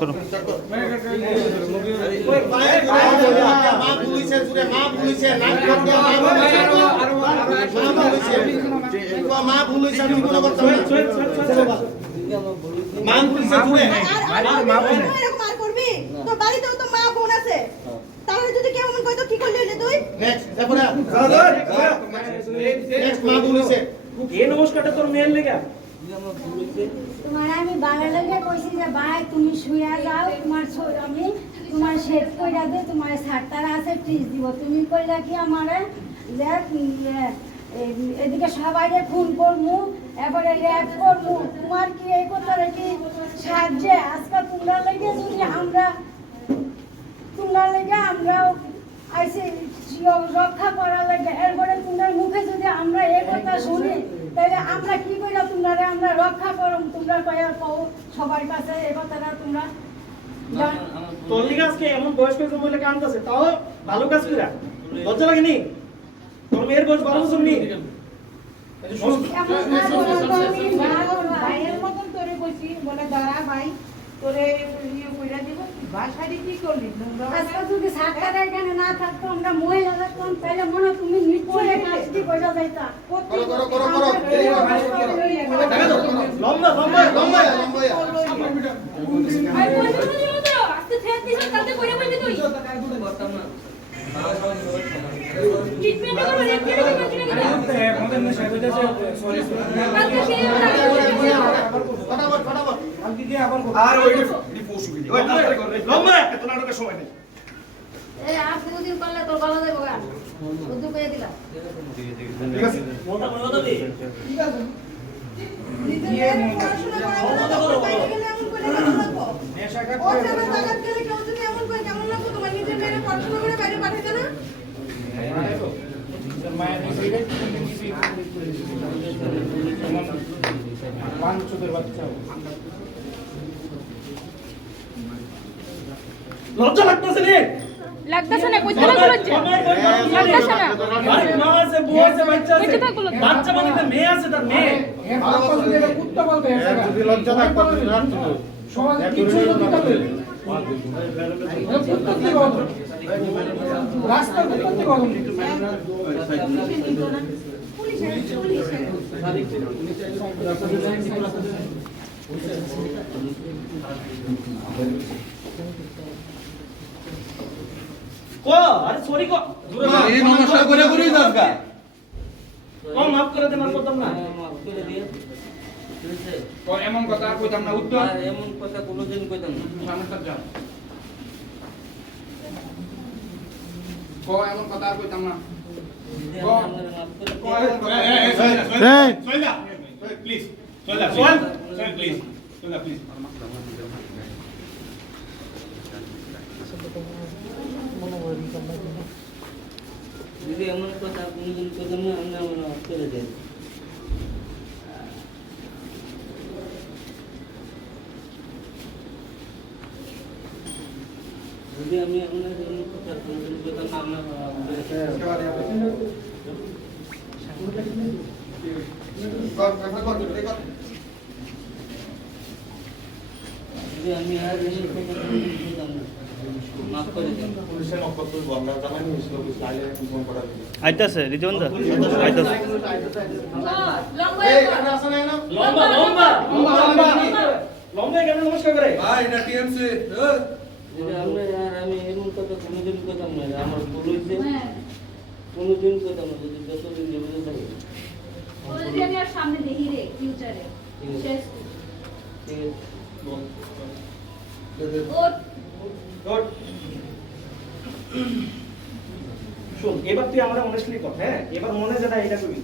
করো তাহলে যদি কেউ মন কইতো কি করলি তুই নেক্সট তারপরে নেক্সট মা বলিছে এই নমস্কারটা তোর মেয়ের লেগা তোমার আমি বাংলা লাগে কইছি যে ভাই তুমি শুয়া যাও আমি তোমার শেভ কইরা দে তোমার সাতটার আছে টিস দিব তুমি কইলা কি আমারে এদিকে সবাইকে ফোন করমু এবারে ল্যাব করমু তোমার কি এই কথা কি সাহায্যে আজকে তোমরা লাগে যদি আমরা আইসি রক্ষা করার লাগে এরপরে তোমার মুখে যদি আমরা এই কথা শুনি তাহলে আমরা কি কইরা তোমরা আমরা রক্ষা করম তোমরা কয়া কও সবার কাছে এই কথাটা তোমরা তোর লিগে আজকে এমন বয়স্ক মহিলা কাঁদতেছে তাও ভালো কাজ কইরা লজ্জা লাগেনি তোর মেয়ের বয়স 12 বছর নি ভাইয়ের মতন তোরে কইছি বলে দাঁড়া ভাই তোরে ইয়ে কইরা দিব ভাষাটি কি করলি আজকে যদি সাতটার এখানে না থাকতো আমরা মহিলা থাকতাম তাহলে মনে তুমি নিশ্চয় কাজটি কইরা যাইতা করো লম্বা লম্বা লম্বা ভাই বন্ধু তো আজকে ঠেক দিছ কালকে কইরা বলবি তুই করতাম না ট্রিটমেন্ট করব রেপ করে দিবি আমাদের না সাহেব হইতাছে সরি কালকে সে ফটাফট কালকে কি আবার আর ওই রিপোর্ট ভিডিও লম্বা এত নাটকের সময় নেই এ আপনি দুদিন করলে তোর গলা দেবো গান বুদ্ধু কইয়া দিলা ঠিক আছে মোটা মোটা দি ঠিক আছে নিজের পড়াশোনা করা বাইরে গেলে এমন করে কেমন লাগবো নেশা কাট ও যাবে তালাক গেলে কেউ যদি এমন করে কেমন লাগবো তোমার নিজের মেয়ের পড়াশোনা করে বাইরে পাঠাতে না মায়ের দিকে বাচ্চুদের বাচ্চা লজ্জা লাগতেছে রে লাগতাছে না কইতে না লজ্জা লাগতাছে না আরে মা আছে বউ আছে বাচ্চা আছে বাচ্চা মানে একটা মেয়ে আছে তার মেয়ে কুত্তা বলতে যদি লজ্জা না করতে না তুমি সমাজ কিছু যদি থাকে রাস্তা করতে পারুন কো আরে সরি কো এই নমস্কার করে করি দাসগা কম মাফ করে দেন আর করতাম না মাফ করে দিয়ে এমন কথা কইতাম না উত্তর আর এমন কথা কোনোদিন কইতাম না সামনেটা যাও এমন কথা কইতাম না যদি আমি আপনারা মাফ করে প্লিজ চল প্লিজ যদি এমন কথা কোনোদিন কইতাম না আমরা মাফ করে দেন যদি আমি আপনার এমন কথা কোনোদিন কইতাম না আমরা যদি আমি আর এমন কথা কোনোদিন কইতাম না মাফ করে দেন পুলিশের নকল করব আমরা জানাই নিছিল কিছু আইলে ফোন করা আইতাছে রিজওয়ান দা আইতাছে লম্বা এই এটা আসলে না লম্বা লম্বা লম্বা কেন নমস্কার করে ভাই এটা টিএমসি যদি আমরা আর আমি এমন কথা কোনোদিন কইতাম না আমার ভুল হইছে কোনোদিন কইতাম না যদি যতদিন জীবিত থাকি বলছি আমি আর সামনে দেখি রে ফিউচারে শেষ ঠিক আছে ওর গুড শুন এবার তুই আমার অনেস্টলি কর হ্যাঁ এবার মনে যেটা এটা করবি